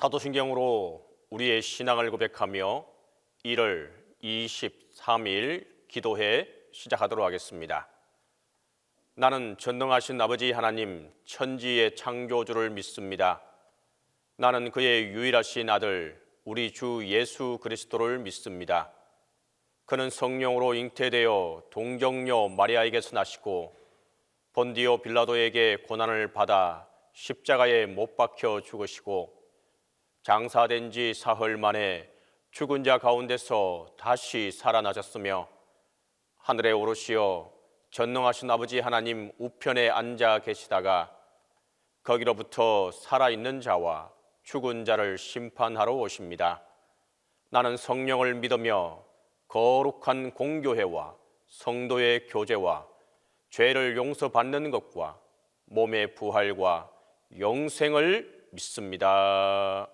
사도신경으로 우리의 신앙을 고백하며 1월 23일 기도회 시작하도록 하겠습니다. 나는 전능하신 아버지 하나님 천지의 창조주를 믿습니다. 나는 그의 유일하신 아들 우리 주 예수 그리스도를 믿습니다. 그는 성령으로 잉태되어 동정녀 마리아에게서 나시고 본디오 빌라도에게 고난을 받아 십자가에 못 박혀 죽으시고 장사된 지 사흘 만에 죽은 자 가운데서 다시 살아나셨으며 하늘에 오르시어 전능하신 아버지 하나님 우편에 앉아 계시다가 거기로부터 살아있는 자와 죽은 자를 심판하러 오십니다. 나는 성령을 믿으며 거룩한 공교회와 성도의 교제와 죄를 용서받는 것과 몸의 부활과 영생을 믿습니다.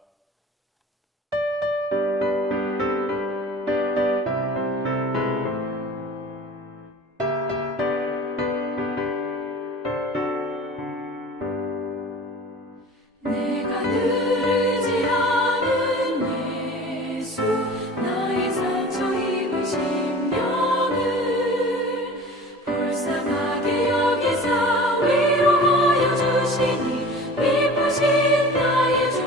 위로하여 주시니 기쁘신 나의 주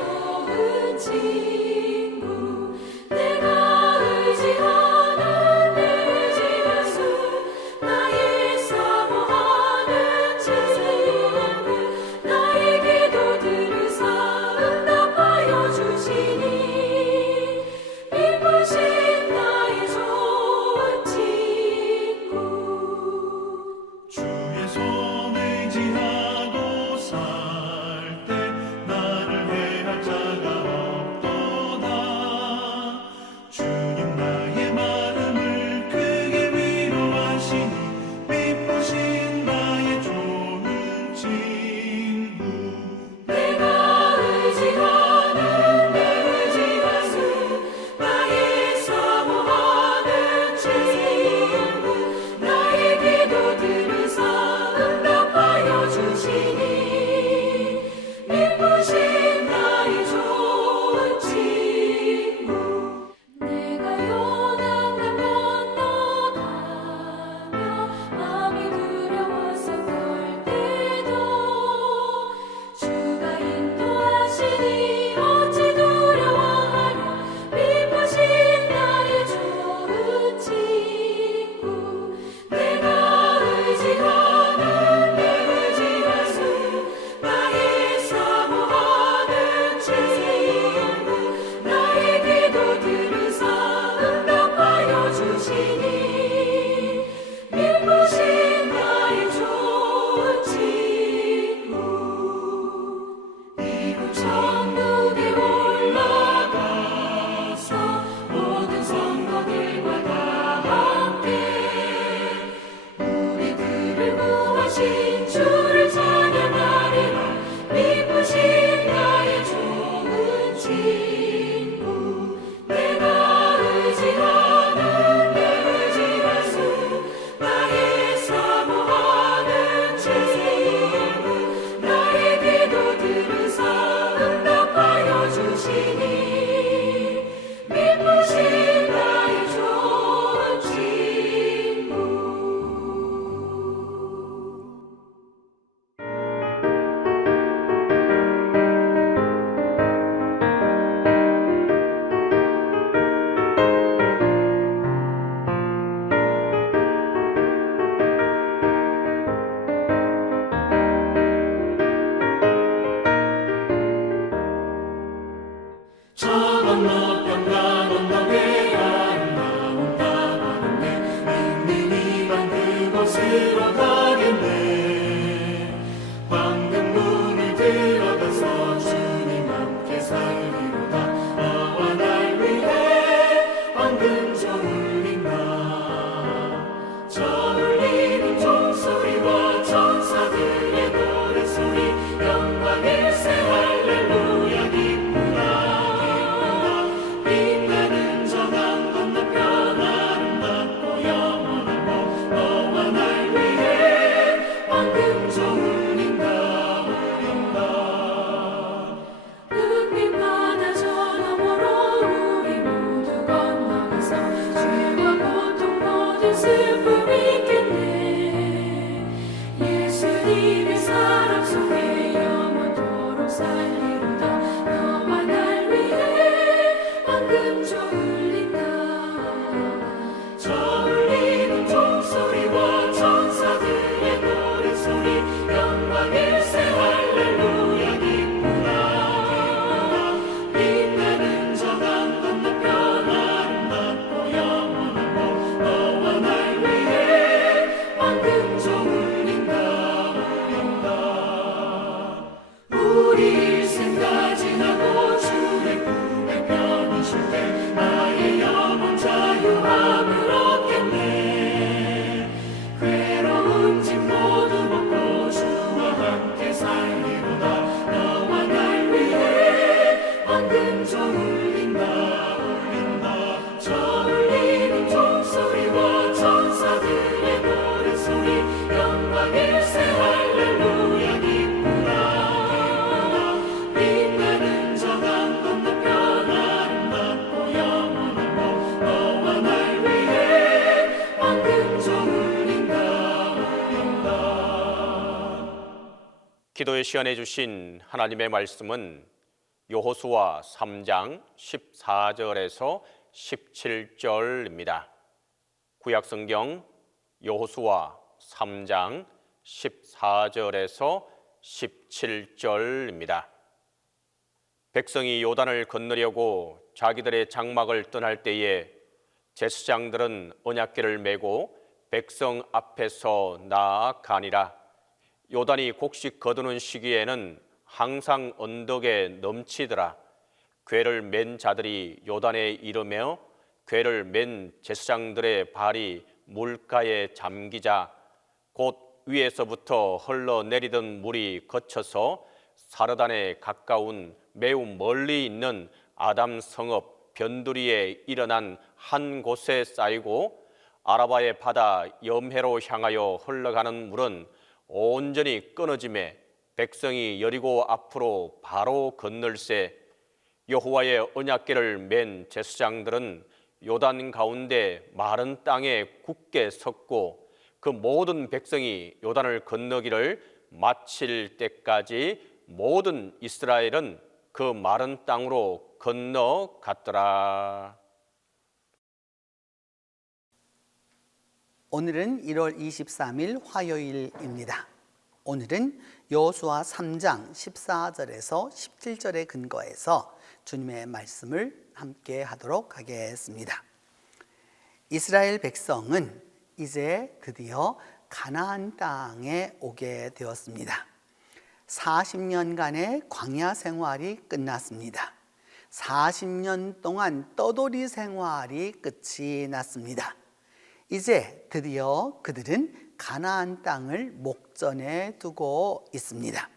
들어가서 주님 함께 살리로다. 너와 날 위해 황금조 울린다. 저 울리는 종소리와 천사들의 노래소리, 영광 일세 할렐루야 기쁘다. 빛나는 저 강 건너편 아름답고 영원한 복, 너와 날 위해 황금조 울린다. 은빛바다 저 너머로 우리 모두 건너가서 죄와 고통 모든 슬픔 잊겠네. 예수님의 사랑 속에 영원토록 살리로다. 너와 날 위해 황금조 울린다. 저 울리는 종소리와 천사들의 노래소리, 영광 일세 할렐루야 기쁘다. 빛나는 저 강 건너편 아름답고 영원한 복, 너와 날 위해 황금조 울린다. 우리 일생가 지나고 주의 품에 편히 쉴 때 나의 영혼 자유함을 얻겠네. 괴로운 짐 모두 벗고 주와 함께 살리로다. 너와 날 위해 황금조 울린다. 저 울리는 종소리와 천사들의 노래소리, 영광 일세 할렐루야 기쁘다. 빛나는 저 강 건너편 아름답고 영원한 복, 너와 날 위해 황금조 울린다. 기도의 시간에 주신 하나님의 말씀은 여호수아 3장 14절에서 17절입니다. 구약성경 여호수아 3장 14절에서 17절입니다. 백성이 요단을 건너려고 자기들의 장막을 떠날 때에 제사장들은 언약궤를 메고 백성 앞에서 나아가니라. 요단이 곡식 거두는 시기에는 항상 언덕에 넘치더라. 궤를 맨 자들이 요단에 이르며 궤를 맨 제사장들의 발이 물가에 잠기자 곧 위에서부터 흘러내리던 물이 거쳐서 사르단에 가까운 매우 멀리 있는 아담 성읍 변두리에 일어난 한 곳에 쌓이고, 아라바의 바다 염해로 향하여 흘러가는 물은 온전히 끊어지매 백성이 여리고 앞으로 바로 건널세. 여호와의 언약궤를 맨 제사장들은 요단 가운데 마른 땅에 굳게 섰고, 그 모든 백성이 요단을 건너기를 마칠 때까지 모든 이스라엘은 그 마른 땅으로 건너갔더라. 오늘은 1월 23일 화요일입니다. 오늘은 여호수아 3장 14절에서 17절에 근거해서 주님의 말씀을 함께 하도록 하겠습니다. 이스라엘 백성은 이제 드디어 가나안 땅에 오게 되었습니다. 40년간의 광야 생활이 끝났습니다. 40년 동안 떠돌이 생활이 끝이 났습니다. 이제 드디어 그들은 가나안 땅을 목전에 두고 있습니다.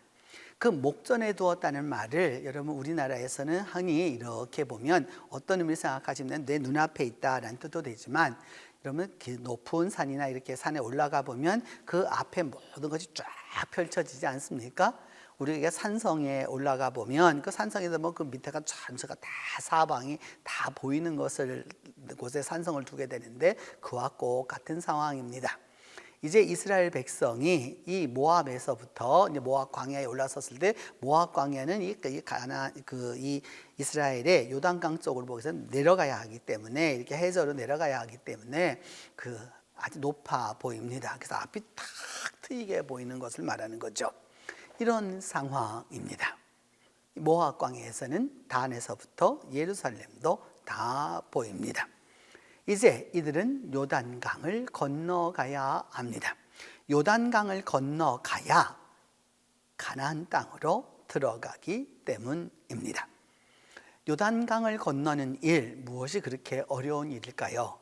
그 목전에 두었다는 말을 여러분 우리나라에서는 흔히 이렇게 보면 어떤 의미를 생각하시면 내 눈앞에 있다라는 뜻도 되지만, 여러분 높은 산이나 이렇게 산에 올라가 보면 그 앞에 모든 것이 쫙 펼쳐지지 않습니까? 우리가 산성에 올라가 보면 그 산성에서 뭐 그 밑에가 전체가 다 사방이 다 보이는 곳에 산성을 두게 되는데, 그와 꼭 같은 상황입니다. 이제 이스라엘 백성이 이 모압에서부터 이제 모압 광야에 올라섰을 때, 모압 광야는 이 이스라엘의 요단강 쪽으로 보기 위해서 내려가야 하기 때문에, 이렇게 해저로 내려가야 하기 때문에 그 아주 높아 보입니다. 그래서 앞이 탁 트이게 보이는 것을 말하는 거죠. 이런 상황입니다. 모압 광야에서는 단에서부터 예루살렘도 다 보입니다. 이제 이들은 요단강을 건너가야 합니다. 요단강을 건너가야 가나안 땅으로 들어가기 때문입니다. 요단강을 건너는 일, 무엇이 그렇게 어려운 일일까요?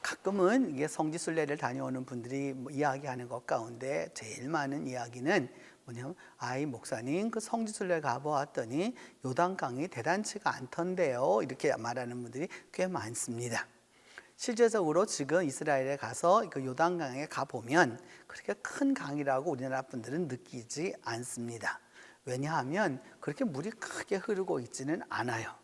가끔은 이게 성지순례를 다녀오는 분들이 이야기하는 것 가운데 제일 많은 이야기는 뭐냐면, 아이 목사님 그 성지순례 가보았더니 요단강이 대단치가 않던데요, 이렇게 말하는 분들이 꽤 많습니다. 실제적으로 지금 이스라엘에 가서 그 요단강에 가보면 그렇게 큰 강이라고 우리나라 분들은 느끼지 않습니다. 왜냐하면 그렇게 물이 크게 흐르고 있지는 않아요.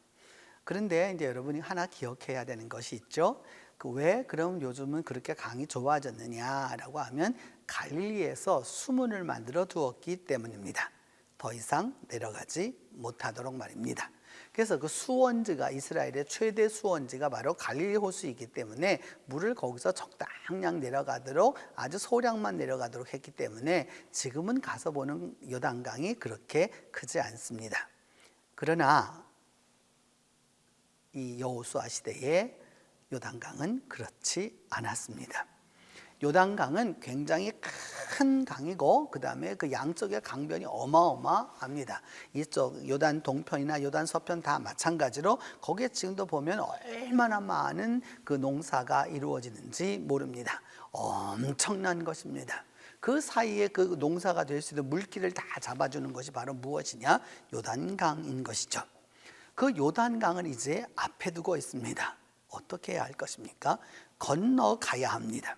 그런데 이제 여러분이 하나 기억해야 되는 것이 있죠. 왜 그럼 요즘은 그렇게 강이 좁아졌느냐라고 하면 갈릴리에서 수문을 만들어 두었기 때문입니다. 더 이상 내려가지 못하도록 말입니다. 그래서 그 수원지가, 이스라엘의 최대 수원지가 바로 갈릴리 호수이기 때문에 물을 거기서 적당량 내려가도록, 아주 소량만 내려가도록 했기 때문에 지금은 가서 보는 요단강이 그렇게 크지 않습니다. 그러나 이 여호수아 시대에 요단강은 그렇지 않았습니다. 요단강은 굉장히 큰 강이고, 그 다음에 그 양쪽의 강변이 어마어마합니다. 이쪽 요단 동편이나 요단 서편 다 마찬가지로 거기에 지금도 보면 얼마나 많은 그 농사가 이루어지는지 모릅니다. 엄청난 것입니다. 그 사이에 그 농사가 될 수 있는 물길을 다 잡아주는 것이 바로 무엇이냐? 요단강인 것이죠. 그 요단강을 이제 앞에 두고 있습니다. 어떻게 해야 할 것입니까? 건너가야 합니다.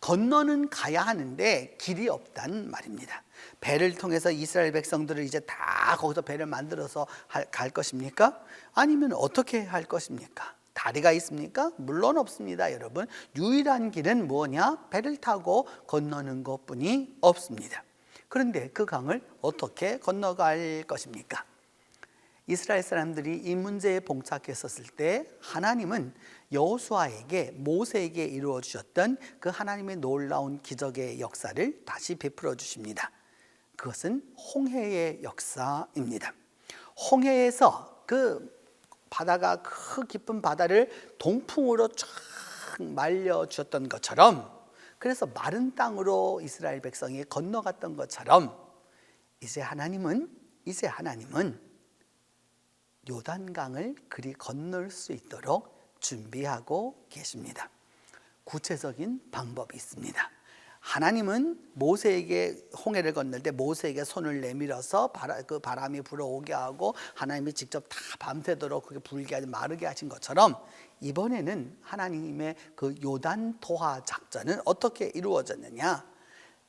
건너는 가야 하는데 길이 없단 말입니다. 배를 통해서 이스라엘 백성들을 이제 다 거기서 배를 만들어서 갈 것입니까? 아니면 어떻게 할 것입니까? 다리가 있습니까? 물론 없습니다, 여러분. 유일한 길은 뭐냐? 배를 타고 건너는 것뿐이 없습니다. 그런데 그 강을 어떻게 건너갈 것입니까? 이스라엘 사람들이 이 문제에 봉착했었을 때 하나님은 여호수아에게, 모세에게 이루어 주셨던 그 하나님의 놀라운 기적의 역사를 다시 베풀어 주십니다. 그것은 홍해의 역사입니다. 홍해에서 그 바다가 그 깊은 바다를 동풍으로 쫙 말려 주셨던 것처럼, 그래서 마른 땅으로 이스라엘 백성이 건너갔던 것처럼 이제 하나님은 요단강을 그리 건널 수 있도록 준비하고 계십니다. 구체적인 방법이 있습니다. 하나님은 모세에게 홍해를 건널 때 모세에게 손을 내밀어서 그 바람이 불어오게 하고 하나님이 직접 다 밤새도록 그게 불게 하지 마르게 하신 것처럼, 이번에는 하나님의 그 요단 토하 작전은 어떻게 이루어졌느냐?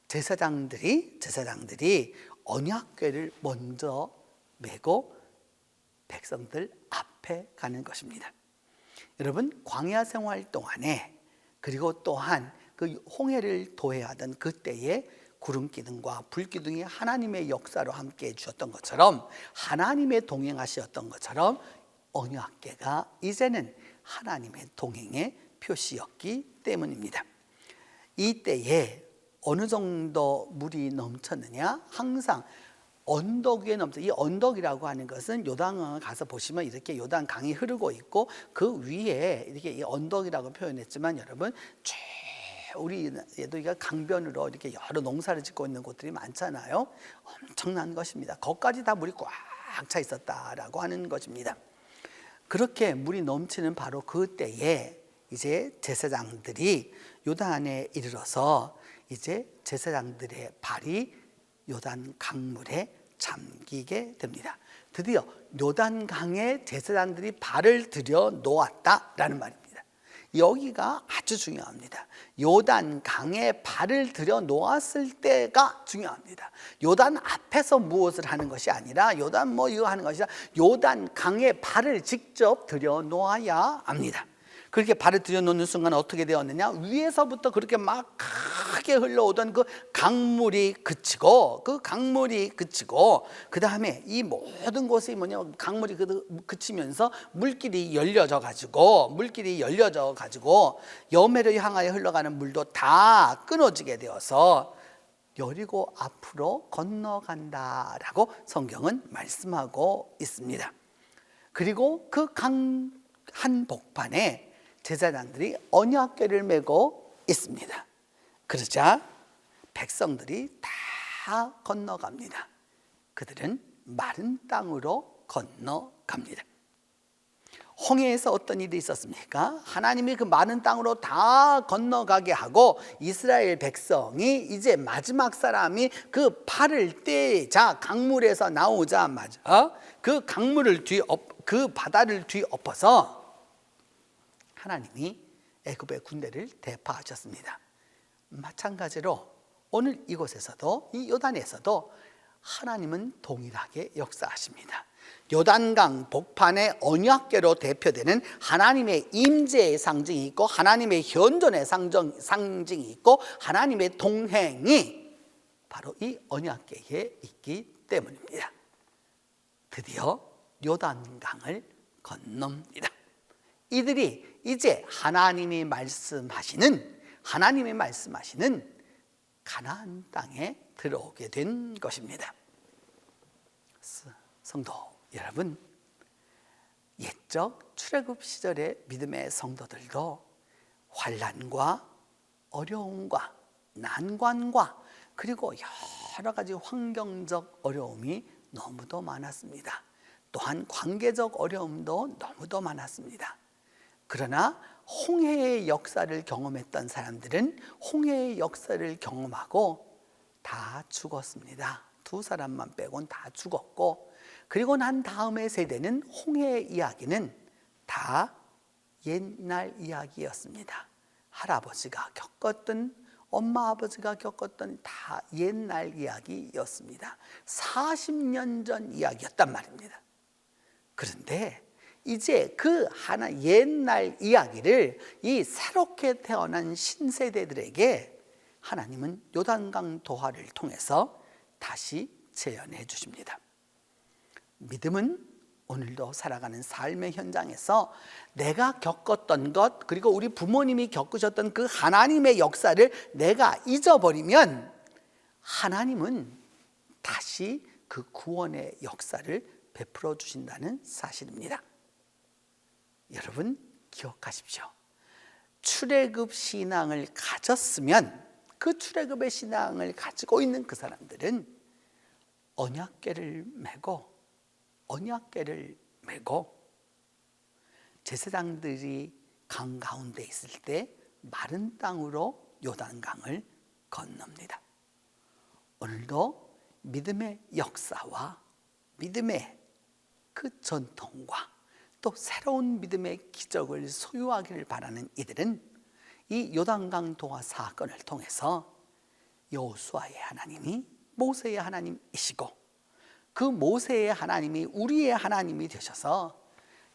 제사장들이 언약궤를 먼저 메고 백성들 앞에 가는 것입니다. 여러분, 광야 생활 동안에, 그리고 또한 그 홍해를 도해하던 그때에 구름 기둥과 불 기둥이 하나님의 역사로 함께 해주셨던 것처럼, 하나님의 동행하셨던 것처럼 언약궤가 이제는 하나님의 동행의 표시였기 때문입니다. 이때에 어느 정도 물이 넘쳤느냐? 항상 언덕 위에 넘쳐. 이 언덕이라고 하는 것은 요단강을 가서 보시면 이렇게 요단강이 흐르고 있고 그 위에 이렇게 이 언덕이라고 표현했지만, 여러분 우리에도 강변으로 이렇게 여러 농사를 짓고 있는 곳들이 많잖아요. 엄청난 것입니다. 거기까지 다 물이 꽉 차 있었다라고 하는 것입니다. 그렇게 물이 넘치는 바로 그때에 이제 제사장들이 요단에 이르러서 이제 제사장들의 발이 요단 강물에 잠기게 됩니다. 드디어 요단강에 제사장들이 발을 들여 놓았다라는 말입니다. 여기가 아주 중요합니다. 요단강에 발을 들여 놓았을 때가 중요합니다. 요단 앞에서 무엇을 하는 것이 아니라, 요단 이거 하는 것이 아니라 요단강에 발을 직접 들여 놓아야 합니다. 그렇게 발을 들여놓는 순간 어떻게 되었느냐? 위에서부터 그렇게 막 크게 흘러오던 그 강물이 그치고, 그 다음에 이 모든 곳이 강물이 그치면서 물길이 열려져 가지고 여매를 향하여 흘러가는 물도 다 끊어지게 되어서 여리고 앞으로 건너간다라고 성경은 말씀하고 있습니다. 그리고 그 강 한복판에 제사장들이 언약궤를 메고 있습니다. 그러자 백성들이 다 건너갑니다. 그들은 마른 땅으로 건너갑니다. 홍해에서 어떤 일이 있었습니까? 하나님이 그 마른 땅으로 다 건너가게 하고 이스라엘 백성이 이제 마지막 사람이 그 팔을 떼자 강물에서 나오자마자 그 바다를 뒤엎어서 하나님이 애굽의 군대를 대파하셨습니다. 마찬가지로 오늘 이곳에서도, 이 요단에서도 하나님은 동일하게 역사하십니다. 요단강 복판의 언약궤로 대표되는 하나님의 임재의 상징이 있고, 하나님의 현존의 상징이 있고, 하나님의 동행이 바로 이 언약궤에 있기 때문입니다. 드디어 요단강을 건넙니다. 이들이 이제 하나님이 말씀하시는 가나안 땅에 들어오게 된 것입니다. 성도 여러분, 옛적 출애굽 시절의 믿음의 성도들도 환난과 어려움과 난관과 그리고 여러 가지 환경적 어려움이 너무도 많았습니다. 또한 관계적 어려움도 너무도 많았습니다. 그러나 홍해의 역사를 경험했던 사람들은 홍해의 역사를 경험하고 다 죽었습니다. 2사람만 빼곤 다 죽었고, 그리고 난 다음의 세대는 홍해의 이야기는 다 옛날 이야기였습니다. 할아버지가 겪었던, 엄마 아버지가 겪었던 다 옛날 이야기였습니다. 40년 전 이야기였단 말입니다. 그런데 이제 그 하나 옛날 이야기를 이 새롭게 태어난 신세대들에게 하나님은 요단강 도하를 통해서 다시 재현해 주십니다. 믿음은 오늘도 살아가는 삶의 현장에서 내가 겪었던 것, 그리고 우리 부모님이 겪으셨던 그 하나님의 역사를 내가 잊어버리면 하나님은 다시 그 구원의 역사를 베풀어 주신다는 사실입니다. 여러분 기억하십시오. 출애굽 신앙을 가졌으면, 그 출애굽의 신앙을 가지고 있는 그 사람들은 언약궤를 메고 제사장들이 강 가운데 있을 때 마른 땅으로 요단강을 건넙니다. 오늘도 믿음의 역사와 믿음의 그 전통과 또 새로운 믿음의 기적을 소유하기를 바라는 이들은 이 요단강 도하 사건을 통해서 여호수아의 하나님이 모세의 하나님이시고, 그 모세의 하나님이 우리의 하나님이 되셔서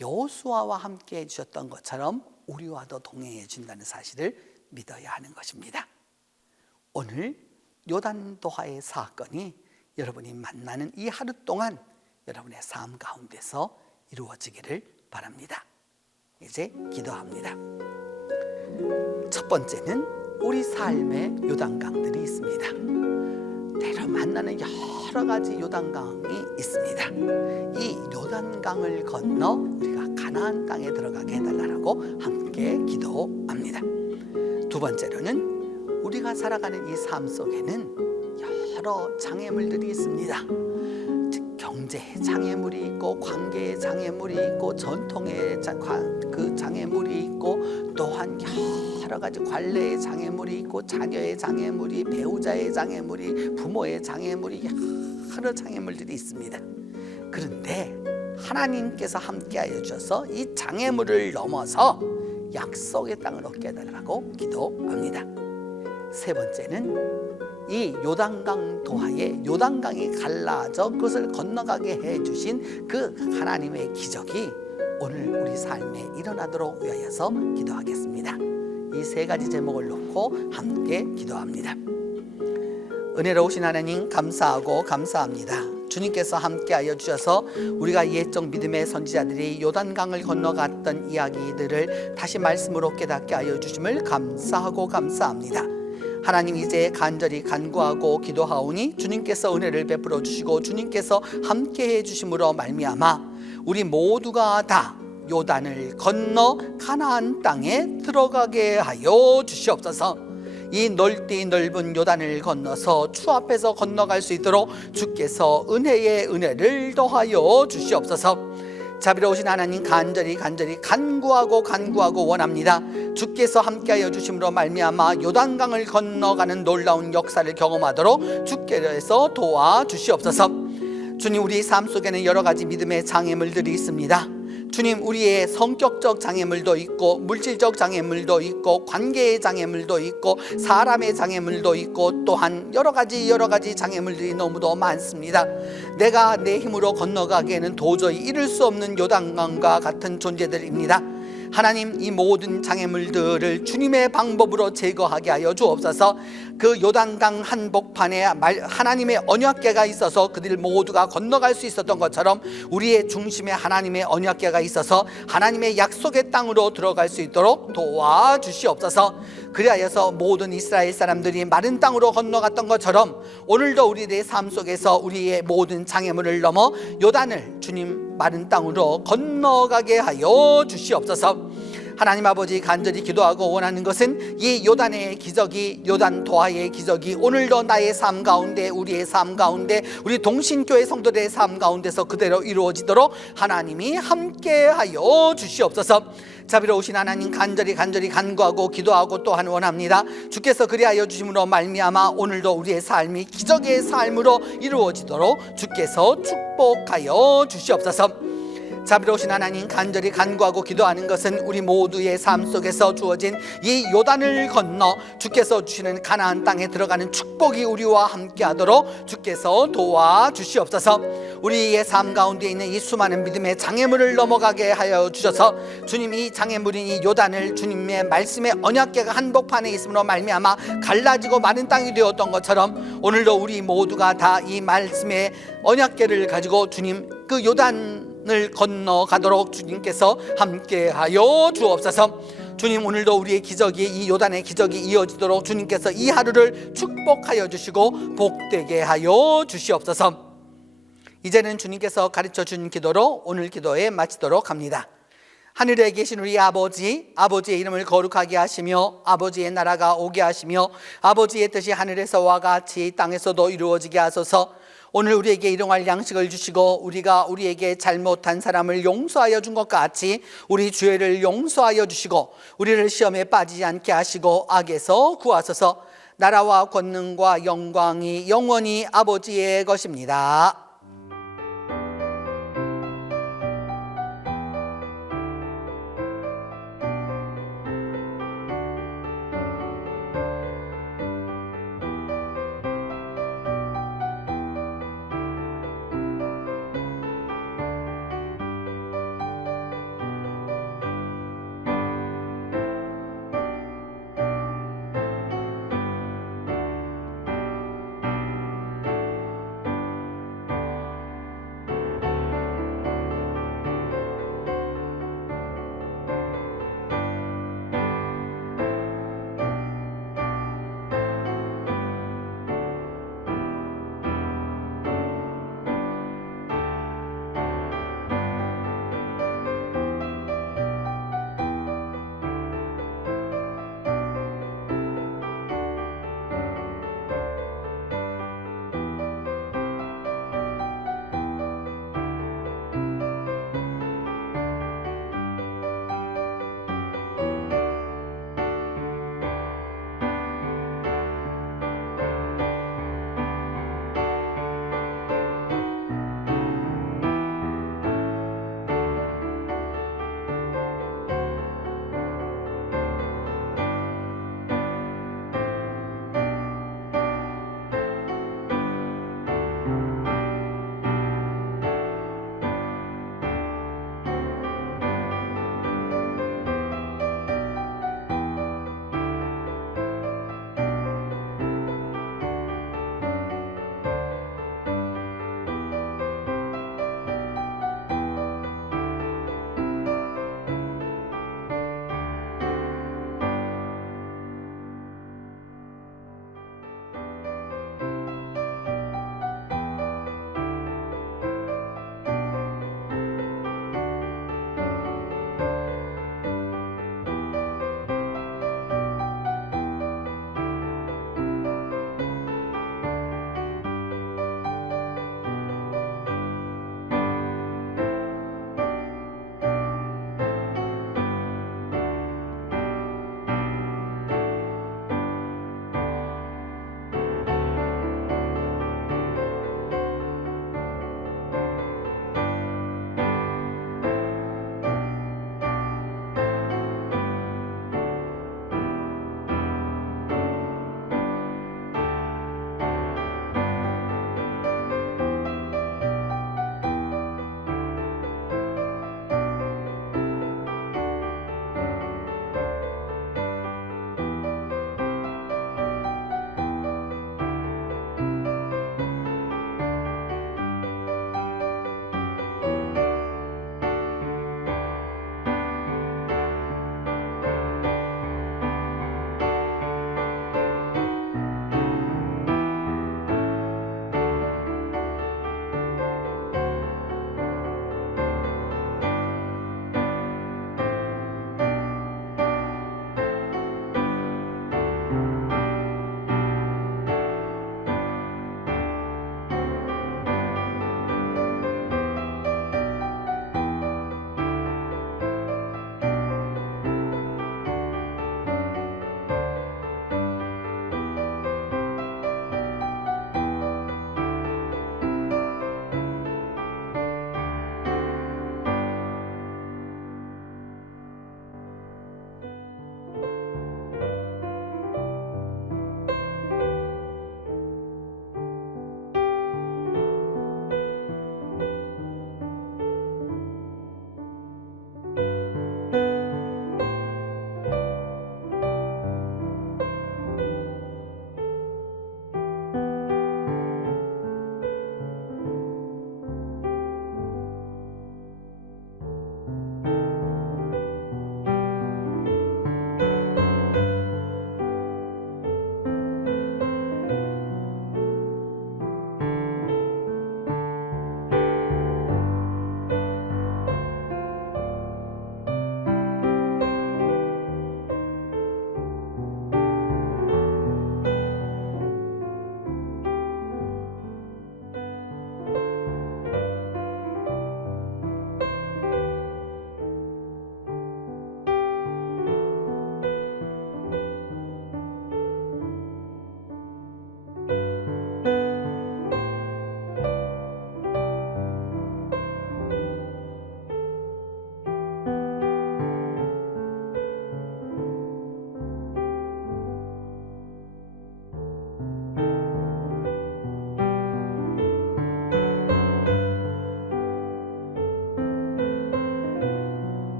여호수아와 함께 해주셨던 것처럼 우리와도 동행해 준다는 사실을 믿어야 하는 것입니다. 오늘 요단 도하의 사건이 여러분이 만나는 이 하루 동안 여러분의 삶 가운데서 이루어지기를 바랍니다. 이제 기도합니다. 첫 번째는 우리 삶에 요단강들이 있습니다. 때로 만나는 여러 가지 요단강이 있습니다. 이 요단강을 건너 우리가 가나안 땅에 들어가게 해달라고 함께 기도합니다. 두 번째로는 우리가 살아가는 이 삶 속에는 여러 장애물들이 있습니다. 경제의 장애물이 있고, 관계의 장애물이 있고, 전통의 그 장애물이 있고, 또한 여러 가지 관례의 장애물이 있고, 자녀의 장애물이, 배우자의 장애물이, 부모의 장애물이, 여러 장애물들이 있습니다. 그런데 하나님께서 함께하여 주셔서 이 장애물을 넘어서 약속의 땅을 얻게 해달라고 기도합니다. 세 번째는 이 요단강 도하에 요단강이 갈라져 그것을 건너가게 해주신 그 하나님의 기적이 오늘 우리 삶에 일어나도록 위하여서 기도하겠습니다. 이 세 가지 제목을 놓고 함께 기도합니다. 은혜로우신 하나님 감사하고 감사합니다. 주님께서 함께하여 주셔서 우리가 옛적 믿음의 선지자들이 요단강을 건너갔던 이야기들을 다시 말씀으로 깨닫게 하여 주심을 감사하고 감사합니다. 하나님, 이제 간절히 간구하고 기도하오니 주님께서 은혜를 베풀어 주시고 주님께서 함께해 주심으로 말미암아 우리 모두가 다 요단을 건너 가나안 땅에 들어가게 하여 주시옵소서. 이 넓디 넓은 요단을 건너서 주 앞에서 건너갈 수 있도록 주께서 은혜에 은혜를 더하여 주시옵소서. 자비로우신 하나님, 간절히 간구하고 원합니다. 주께서 함께하여 주심으로 말미암아 요단강을 건너가는 놀라운 역사를 경험하도록 주께서 도와주시옵소서. 주님, 우리 삶 속에는 여러 가지 믿음의 장애물들이 있습니다. 주님, 우리의 성격적 장애물도 있고 물질적 장애물도 있고 관계의 장애물도 있고 사람의 장애물도 있고 또한 여러 가지 장애물들이 너무도 많습니다. 내가 내 힘으로 건너가기에는 도저히 이룰 수 없는 요단강과 같은 존재들입니다. 하나님, 이 모든 장애물들을 주님의 방법으로 제거하게 하여 주옵소서. 그 요단강 한복판에 하나님의 언약궤가 있어서 그들 모두가 건너갈 수 있었던 것처럼 우리의 중심에 하나님의 언약궤가 있어서 하나님의 약속의 땅으로 들어갈 수 있도록 도와주시옵소서. 그리하여서 모든 이스라엘 사람들이 마른 땅으로 건너갔던 것처럼 오늘도 우리의 삶 속에서 우리의 모든 장애물을 넘어 요단을 주님 마른 땅으로 건너가게 하여 주시옵소서. 하나님 아버지, 간절히 기도하고 원하는 것은 이 요단의 기적이, 요단 도하의 기적이 오늘도 나의 삶 가운데, 우리의 삶 가운데, 우리 동신교회 성도들의 삶 가운데서 그대로 이루어지도록 하나님이 함께하여 주시옵소서. 자비로우신 하나님, 간절히 간구하고 기도하고 또한 원합니다. 주께서 그리하여 주심으로 말미암아 오늘도 우리의 삶이 기적의 삶으로 이루어지도록 주께서 축복하여 주시옵소서. 자비로우신 하나님, 간절히 간구하고 기도하는 것은 우리 모두의 삶 속에서 주어진 이 요단을 건너 주께서 주시는 가나안 땅에 들어가는 축복이 우리와 함께하도록 주께서 도와주시옵소서. 우리의 삶 가운데 있는 이 수많은 믿음의 장애물을 넘어가게 하여 주셔서 주님, 이 장애물인 이 요단을 주님의 말씀의 언약궤가 한복판에 있음으로 말미암아 갈라지고 마른 땅이 되었던 것처럼 오늘도 우리 모두가 다 이 말씀의 언약궤를 가지고 주님 그 요단을 건너가도록 주님께서 함께하여 주옵소서. 주님, 오늘도 우리의 기적이, 이 요단의 기적이 이어지도록 주님께서 이 하루를 축복하여 주시고 복되게 하여 주시옵소서. 이제는 주님께서 가르쳐 준 기도로 오늘 기도에 마치도록 합니다. 하늘에 계신 우리 아버지, 아버지의 이름을 거룩하게 하시며 아버지의 나라가 오게 하시며 아버지의 뜻이 하늘에서와 같이 땅에서도 이루어지게 하소서. 오늘 우리에게 일용할 양식을 주시고 우리가 우리에게 잘못한 사람을 용서하여 준 것 같이 우리 죄를 용서하여 주시고 우리를 시험에 빠지지 않게 하시고 악에서 구하소서. 나라와 권능과 영광이 영원히 아버지의 것입니다.